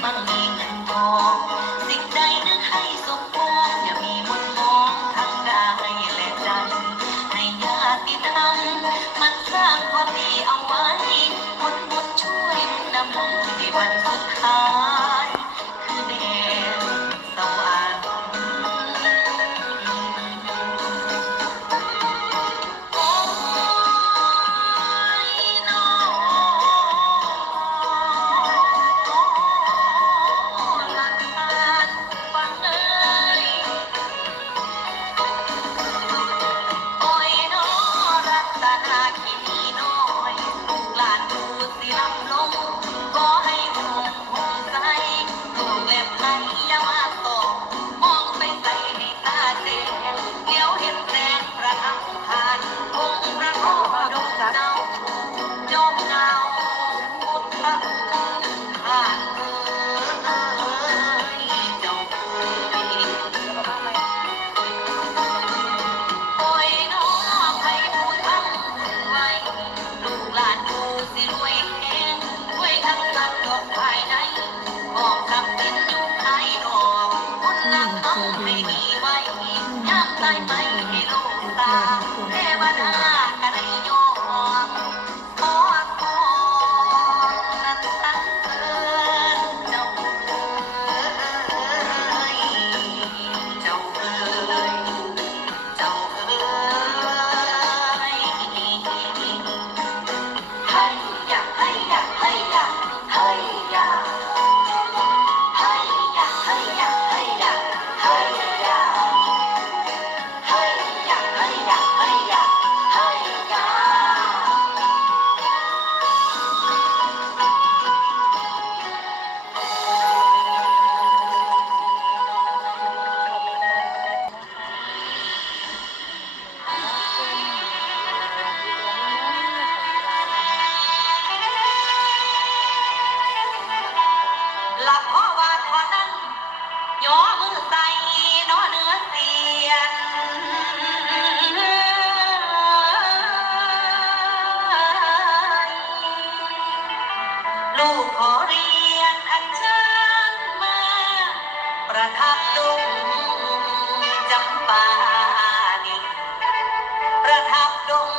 Bye. ลับพราะว่าทอนั้นย่อมือใส่นอเนื้อเสียนลูกขอเรียนอัญเชิญมา ประทับดงจำปานิประทับดง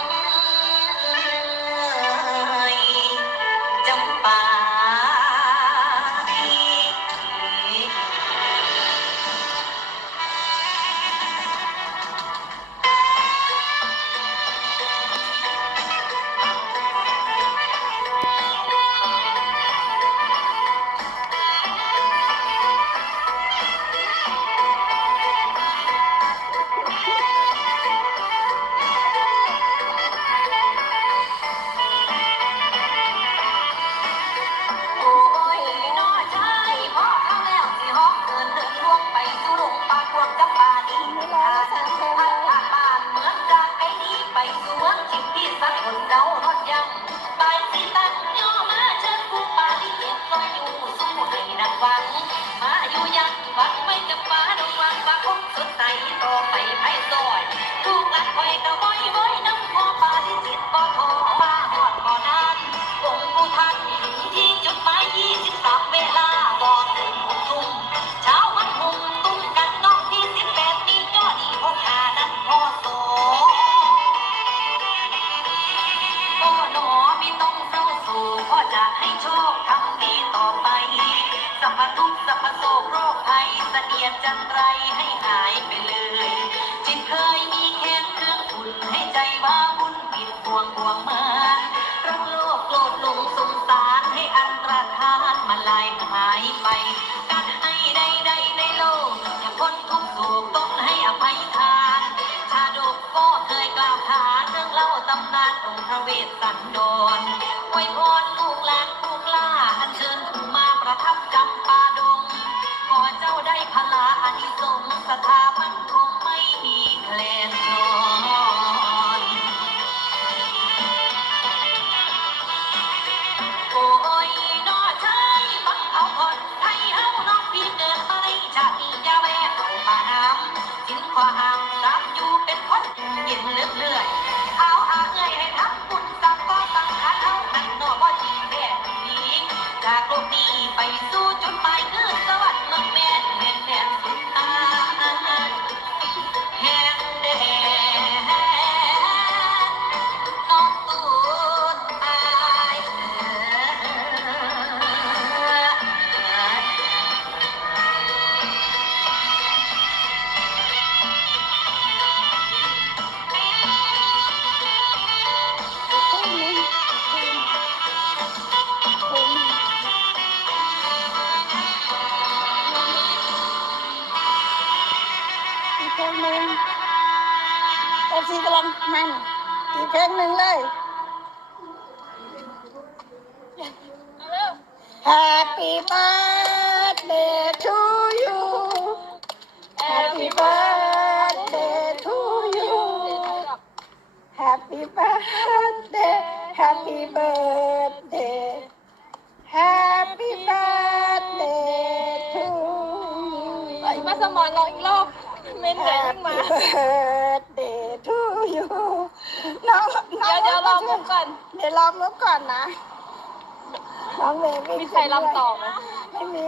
บัดไม่จะฟ้าดงวางปาคงสดใสต่อไปไพ่โเกียดจันไรให้หายไปเลย จิตเคยมีแค้นเครื่องอุ่นให้ใจว้าวุ่นปิดห่วงห่วงเมือนรักโลกโกรธหลงสงสารให้อันตรธานมาลายหายไปการให้ใดใดๆในโลกจะพ้นทุกโศกต้องให้อภัยทาน ชาดกก็เคยกล่าวขานเรื่องเล่าตำนานองค์พระเวสสันดร นั่นอีกเพลงหนึ่งเลย Happy birthday to you Happy birthday to you Happy birthday Happy birthday Happy you มาสมอนร้องอีกรอบเมนไหนขึ้นมา Happy birthday to you น้องน้องเดี๋ยวเดี๋ยวรอมุกก่อน เดี๋ยวรอมุกก่อนนะน้องเมย์มีใครรำต่อไหมไม่มี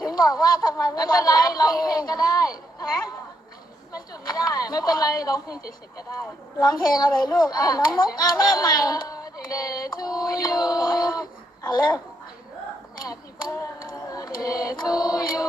ถึงบอกว่าทำไมไม่ไม่เป็นไรร้องเพลงก็ได้ฮะมันจุดไม่ได้อะไม่เป็นไรร้องเพลงเฉยๆก็ได้ร้องเพลงอะไรลูกอะน้องมุกเอาเริ่มใหม่ Day to you อะเร็ว Happy birthday to you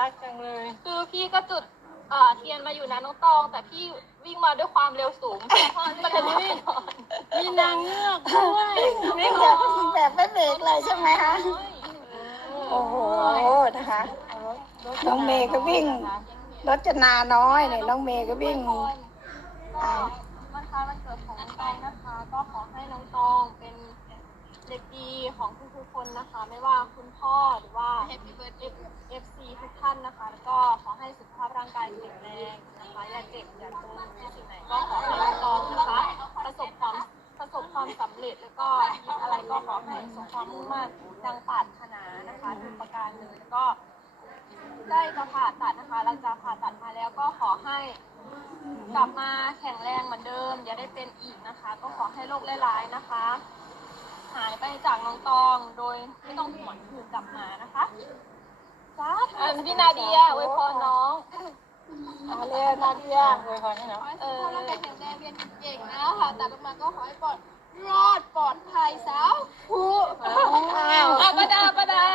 รักจังเลย คือพี่ก็จุดเอ่อเทียนมาอยู่นะน้องตอง แต่พี่วิ่งมาด้วยความเร็วสูงมันเลยไม่นอนมีนางเงือกด้วยวิ่งแบบแบบไม่เบรกเลยใช่ไหมคะ โอ้โห นะคะ น้องเมย์ก็วิ่งรจนาน้อยเนี่ยน้องเมย์ก็วิ่งก็วันคล้ายวันเกิดของน้องตองนะคะ ก็ขอให้น้องตองเป็น เด็กดีของทุกๆคนนะคะ ไม่ว่าคุณพ่อหรือว่า Happy Birthday FC ทุกท่านนะคะ แล้วก็ขอให้สุขภาพร่างกายแข็งแรงนะคะอย่าเจ็บอย่าจนที่สิ่งไหนก็ขอให้น้องตองนะคะ ประสบความประสบความสำเร็จแล้วก็คิดอะไรก็ขอให้สมความมุ่งมั่นดังปรารถนานะคะทุกประการเลยแล้วก็ใกล้จะผ่าตัดนะคะหลังจากผ่าตัดมาแล้วก็ขอให้กลับมาแข็งแรงเหมือนเดิม อย่าได้เป็นอีกนะคะ ก็ขอให้โรคร้ายๆนะคะหายไปจาก้องตองโดยไม่ต้องหวนคืนกลับมานะคะจ้าธุพี่นาเดียอวยพรน้องมาเลยนาเดียอวยพรให้น้องขอให้สุขภาร่างกยแข็งแรงเรียนเก่งๆนะค่ะแต่ลูกมาก็ขอให้ปลอดรอดปลอดภัยสาวผู้อ้าวประดาประดา